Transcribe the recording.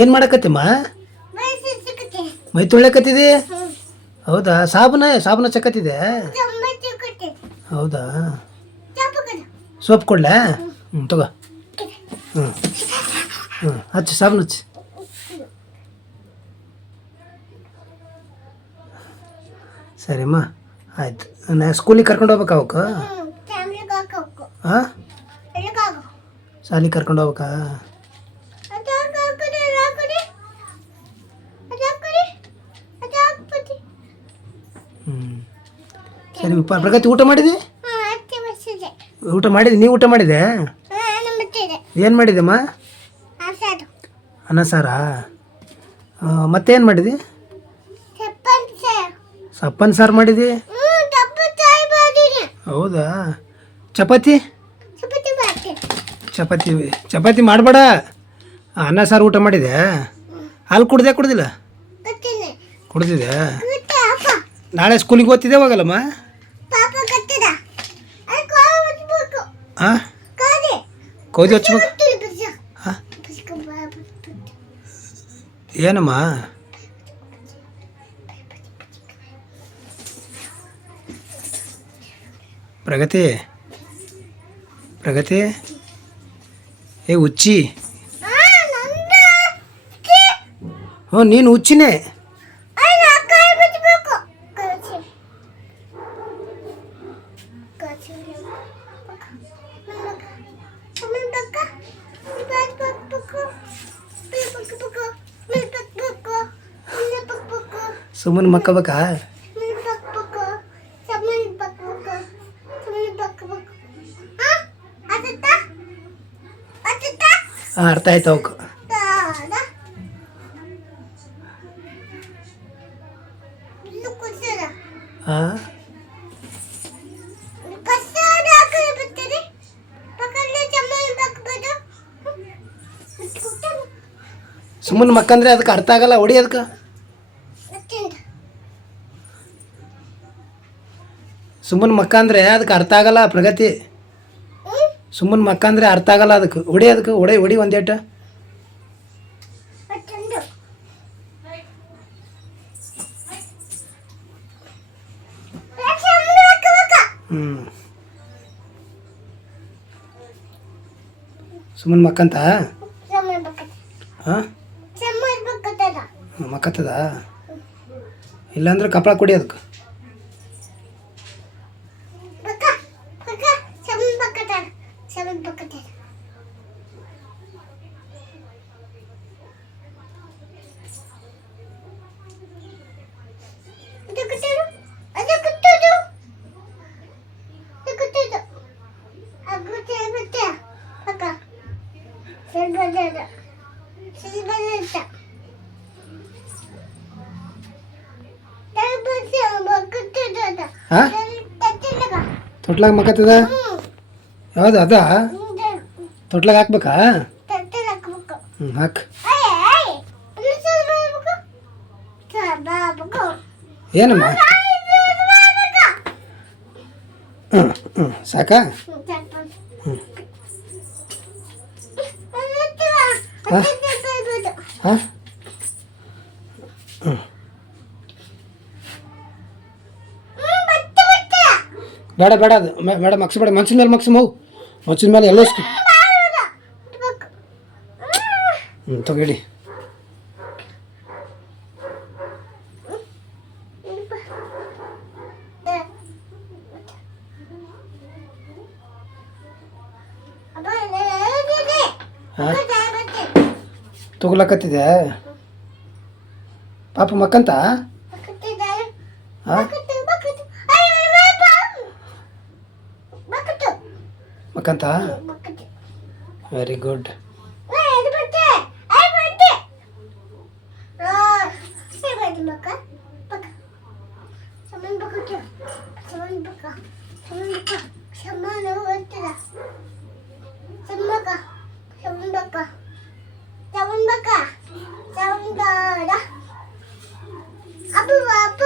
ಏನು ಮಾಡಕತ್ತಿಮ್ಮ? ಮೈ ತೊಳ್ಯಾಕತ್ತಿದೆ. ಹೌದಾ? ಸಾಬೂನ ಚಕ್ಕತ್ತಿದೆ. ಹೌದಾ? ಸೋಪ್ ಕೊಡ್ಲಾ? ತಗೋ. ಹಚ್ಚು, ಸಾಬೂನು ಹಚ್ಚು. ಸರಿಮ್ಮ, ಆಯ್ತು. ನಾ ಸ್ಕೂಲಿಗೆ ಕರ್ಕೊಂಡು ಹೋಗ್ಬೇಕಾ ಅವಕ್ಕೆ? ಹಾಂ, ಶಾಲಿಗೆ ಕರ್ಕೊಂಡು ಹೋಗ್ಬೇಕಾ? ಸರಿ. ಪ್ರಗತಿ, ಊಟ ಮಾಡಿದೆ? ಊಟ ಮಾಡಿದೆ. ನೀವು ಊಟ ಮಾಡಿದೆ? ಏನು ಮಾಡಿದೆಮ್ಮ? ಅನ್ನ ಸಾರಾ? ಮತ್ತೇನು ಮಾಡಿದೆ? ಸಪ್ಪನ್ ಸಾರು ಮಾಡಿದೆ. ಹೌದಾ? ಚಪಾತಿ ಚಪಾತಿ ಮಾಡಬೇಡ. ಅನ್ನ ಸಾರು ಊಟ ಮಾಡಿದೆ. ಹಾಲು ಕುಡ್ದಿಲ್ಲ? ಕುಡ್ದಿದೆ. ನಾಳೆ ಸ್ಕೂಲಿಗೆ ಓದ್ತಿದ್ದೆ, ಹೋಗಲ್ಲಮ್ಮ? ಹಾಂ, ಕೋದಿ ಹಚ್ಬೇಕು. ಹಾಂ, ಏನಮ್ಮ? ಪ್ರಗತಿ ಏ ಹುಚ್ಚಿ. ಹ್ಞೂ, ನೀನು ಹುಚ್ಚಿನೇ. ಸುಮ್ಮನೆ ಮಕ್ಕಬೇಕಾ? ಹಾಂ, ಅರ್ಥ ಆಯ್ತು ಅವಕ್ಕೆ. ಹಾಂ, ಸುಮ್ಮನೆ ಮಕ್ಕಂದ್ರೆ ಅದಕ್ಕೆ ಅರ್ಥ ಆಗಲ್ಲ. ಹೊಡಿ ಅದಕ್ಕೆ. ಸುಮ್ಮನೆ ಮಕ್ಕಂದ್ರೆ ಅದಕ್ಕೆ ಅರ್ಥ ಆಗಲ್ಲ ಪ್ರಗತಿ. ಸುಮ್ಮನೆ ಮಕ್ಕಂದ್ರೆ ಅರ್ಥ ಆಗಲ್ಲ ಅದಕ್ಕೆ. ಅದಕ್ಕೆ ಹೊಡಿ ಒಂದೇಟ. ಸುಮ್ಮನೆ ಮಕ್ಕಂತ? ಹಾಂ, ಮಕ್ಕತ್ತದ. ಇಲ್ಲಾಂದ್ರೆ ಕಪ್ಪಳ ಕೊಡಿ ಅದಕ್ಕೆ. ಹಾಂ, ತೊಟ್ಲಾಗ ಮಕ್ಕತ್ತದ? ಯಾವುದು ಅದ? ತೊಟ್ಲಾಗ ಹಾಕ್ಬೇಕಾ? ಹ್ಞೂ, ಹಾಕು. ಏನಮ್ಮ? ಸಾಕಾ? ಹ್ಞೂ. ಹಾಂ ಹಾಂ, ಹ್ಞೂ. ಬೇಡ ಅದು ಬೇಡ. ಮಕ್ಸಬೇಡ. ಮನ್ಸಿನ ಮೇಲೆ ಮಕ್ಸು ಮಗು. ಮನ್ಸಿನ ಮೇಲೆ ಎಲ್ಲ ತಗೊಳ್ಳಿ. ಹಾಂ, ತಗೊಳಕತ್ತಿದೆ ಪಾಪ ಮಕ್ಕಂತ? ಹಾಂ, ಮಕ್ಕಂತ? Very good. ಅಪ್ಪ